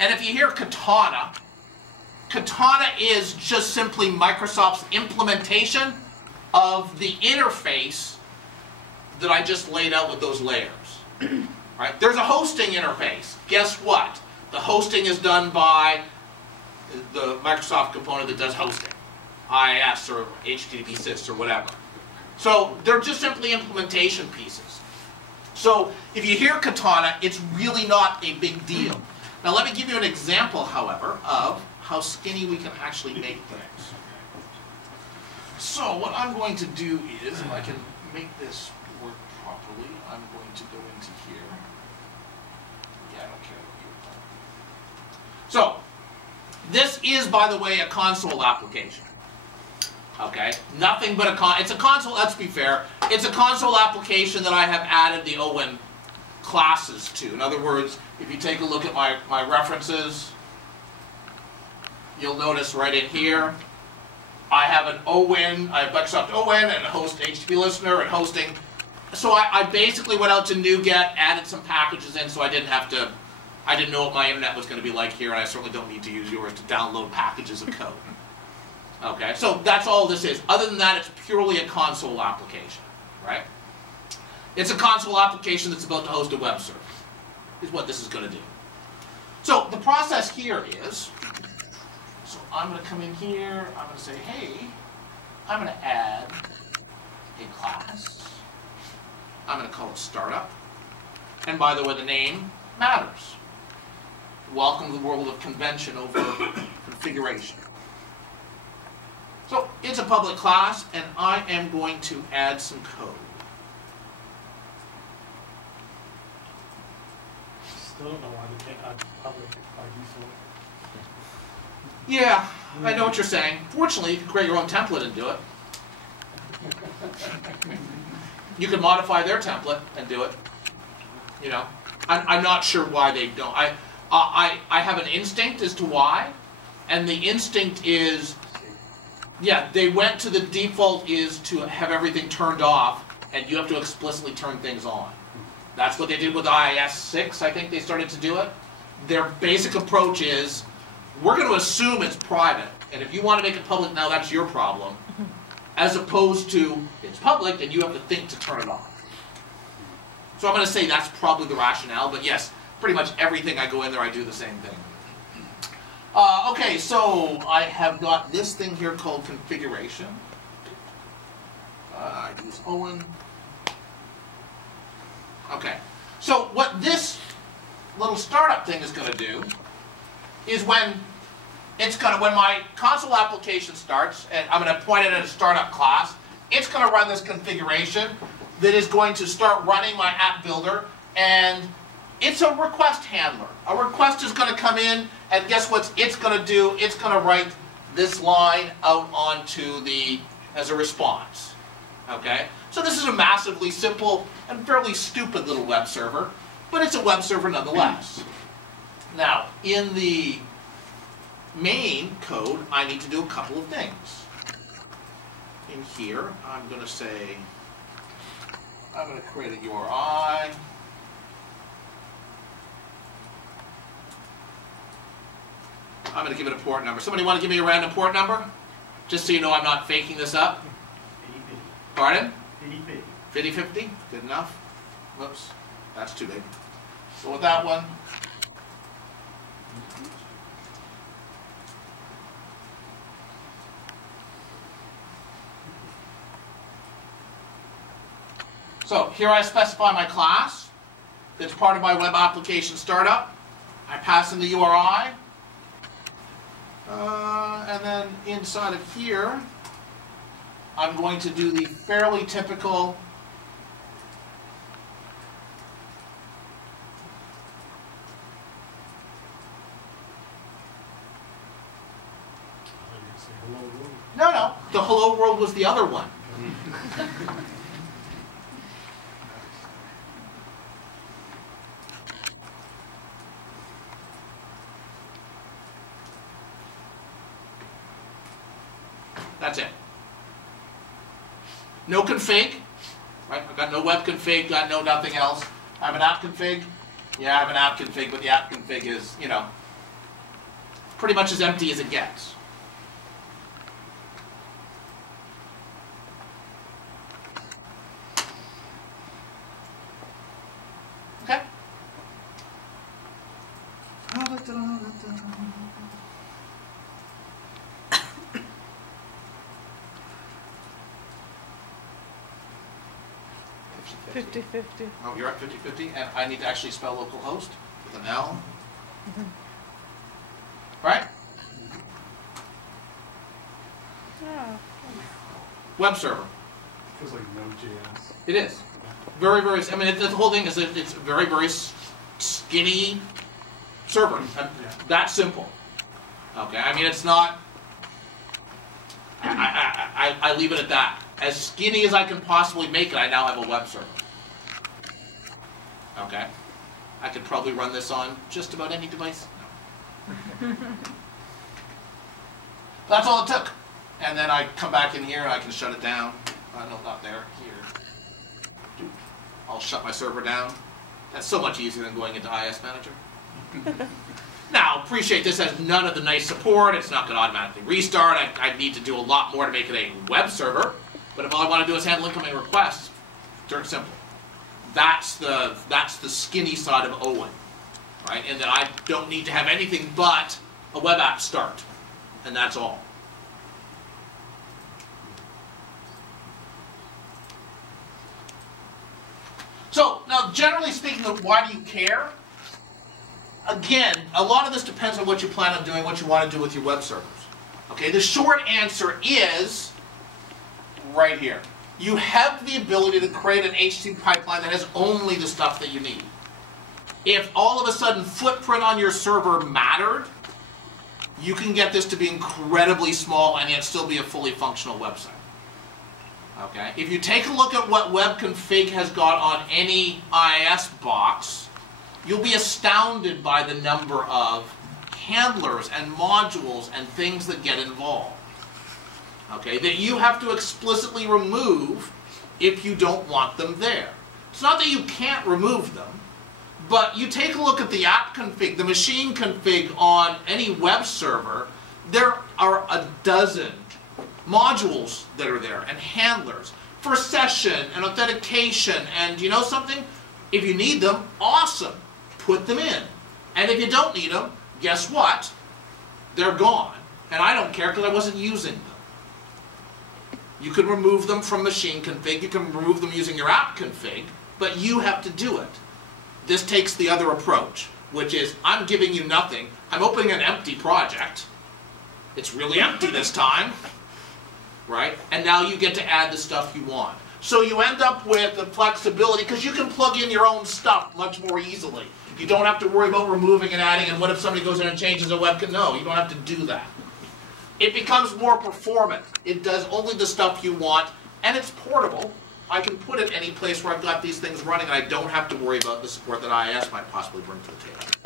And if you hear Katana, Katana is just simply Microsoft's implementation of the interface that I just laid out with those layers. Right? There's a hosting interface. Guess what? The hosting is done by the Microsoft component that does hosting. IIS or HTTP sys or whatever. So they're just simply implementation pieces. So if you hear Katana, it's really not a big deal. Now let me give you an example, however, of how skinny we can actually make things. So what I'm going to do is, if I can make this work properly, I'm going to go into here. Yeah, I don't care what you. So this is, by the way, a console application. Okay, nothing but it's a console. Let's be fair. It's a console application that I have added the OWIN classes to. In other words, if you take a look at my references, you'll notice right in here, I have an OWIN, I have Microsoft OWIN and a host HTTP listener and hosting. So I basically went out to NuGet, added some packages in, so I didn't have to. I didn't know what my internet was going to be like here, and I certainly don't need to use yours to download packages of code. Okay, so that's all this is. Other than that, it's purely a console application, right? It's a console application that's about to host a web server, is what this is going to do. So the process here is, so I'm going to come in here, I'm going to say, hey, I'm going to add a class. I'm going to call it Startup. And by the way, the name matters. Welcome to the world of convention over configuration. So it's a public class, and I am going to add some code. Still don't know why they can't add public by default. Yeah, I know what you're saying. Fortunately, you can create your own template and do it. You can modify their template and do it. You know, I'm not sure why they don't. I have an instinct as to why, and the instinct is, yeah, they went to the default is to have everything turned off, and you have to explicitly turn things on. That's what they did with IIS 6, I think they started to do it. Their basic approach is, we're going to assume it's private, and if you want to make it public now, that's your problem, as opposed to, it's public, and you have to think to turn it on. So I'm going to say that's probably the rationale, but yes, pretty much everything I go in there, I do the same thing. Okay, so I have got this thing here called configuration. I use OWIN. Okay, so what this little startup thing is going to do is when my console application starts, and I'm going to point it at a startup class, it's going to run this configuration that is going to start running my app builder, and it's a request handler. A request is going to come in, and guess what it's going to do? It's going to write this line out onto as a response. Okay? So this is a massively simple and fairly stupid little web server, but it's a web server nonetheless. Now, in the main code, I need to do a couple of things. In here, I'm going to say, I'm going to create a URI. I'm going to give it a port number. Somebody want to give me a random port number? Just so you know I'm not faking this up. 5050. Pardon? 5050. 5050? Good enough? Whoops. That's too big. So with that one. So here I specify my class. That's part of my web application startup. I pass in the URI. And then inside of here, I'm going to do the fairly typical No, the hello world was the other one. That's it. No config, right? I've got no web config, got no nothing else. I have an app config. Yeah, I have an app config, but the app config is, you know, pretty much as empty as it gets. Okay? $50.50. Oh, you're at 50/50, and I need to actually spell localhost with an L. Right? Yeah. Web server. Feels like Node.js. It is. Very, very, I mean, the whole thing is that it's very, very skinny server. That simple. Okay, I mean, it's not, I leave it at that. As skinny as I can possibly make it, I now have a web server. Okay? I could probably run this on just about any device. No. That's all it took. And then I come back in here and I can shut it down. No, not there. Here. I'll shut my server down. That's so much easier than going into IS Manager. Now, appreciate this has none of the nice support. It's not going to automatically restart. I need to do a lot more to make it a web server. But if all I want to do is handle incoming requests, dirt simple. That's the skinny side of OWIN, right? And then I don't need to have anything but a web app start, and that's all. So now, generally speaking, why do you care? Again, a lot of this depends on what you plan on doing, what you want to do with your web servers. Okay, the short answer is right here. You have the ability to create an HTTP pipeline that has only the stuff that you need. If all of a sudden footprint on your server mattered, you can get this to be incredibly small and yet still be a fully functional website. Okay? If you take a look at what web config has got on any IIS box, you'll be astounded by the number of handlers and modules and things that get involved. Okay, that you have to explicitly remove if you don't want them there. It's not that you can't remove them, but you take a look at the app config, the machine config on any web server, there are a dozen modules that are there and handlers for session and authentication, and you know something? If you need them, awesome, put them in. And if you don't need them, guess what? They're gone. And I don't care because I wasn't using them. You can remove them from machine config, you can remove them using your app config, but you have to do it. This takes the other approach, which is I'm giving you nothing. I'm opening an empty project. It's really empty this time, right? And now you get to add the stuff you want. So you end up with the flexibility because you can plug in your own stuff much more easily. You don't have to worry about removing and adding, and what if somebody goes in and changes a webcam? No, you don't have to do that. It becomes more performant. It does only the stuff you want, and it's portable. I can put it any place where I've got these things running, and I don't have to worry about the support that IIS might possibly bring to the table.